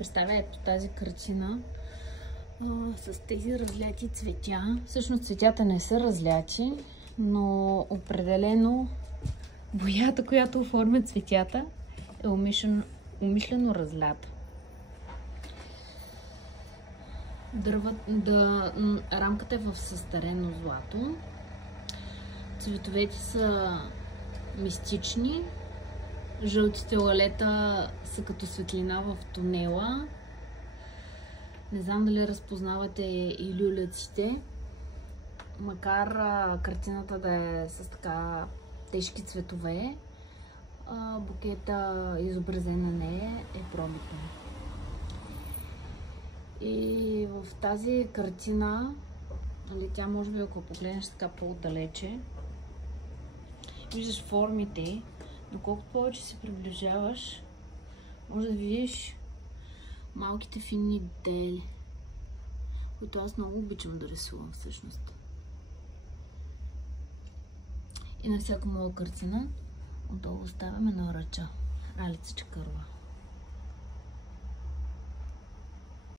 представя ето тази картина с тези разляти цветя. Всъщност цветята не са разляти, но определено боята, която оформя цветята, е умишлено разлята. Рамката е в състарено злато. Цветовете са мистични. Жълтите лалета са като светлина в тунела. Не знам дали разпознавате и люляците. Макар картината да е с така тежки цветове, букета, изобразен на нея, е пробитен. И в тази картина, тя може би, ако погледнеш така по-отдалече, виждаш формите. Доколкото повече се приближаваш, може да видиш малките финни детайли, които аз много обичам да рисувам всъщност. И на всяка моя картина отдолу оставяме на ръча Алица Чакърова.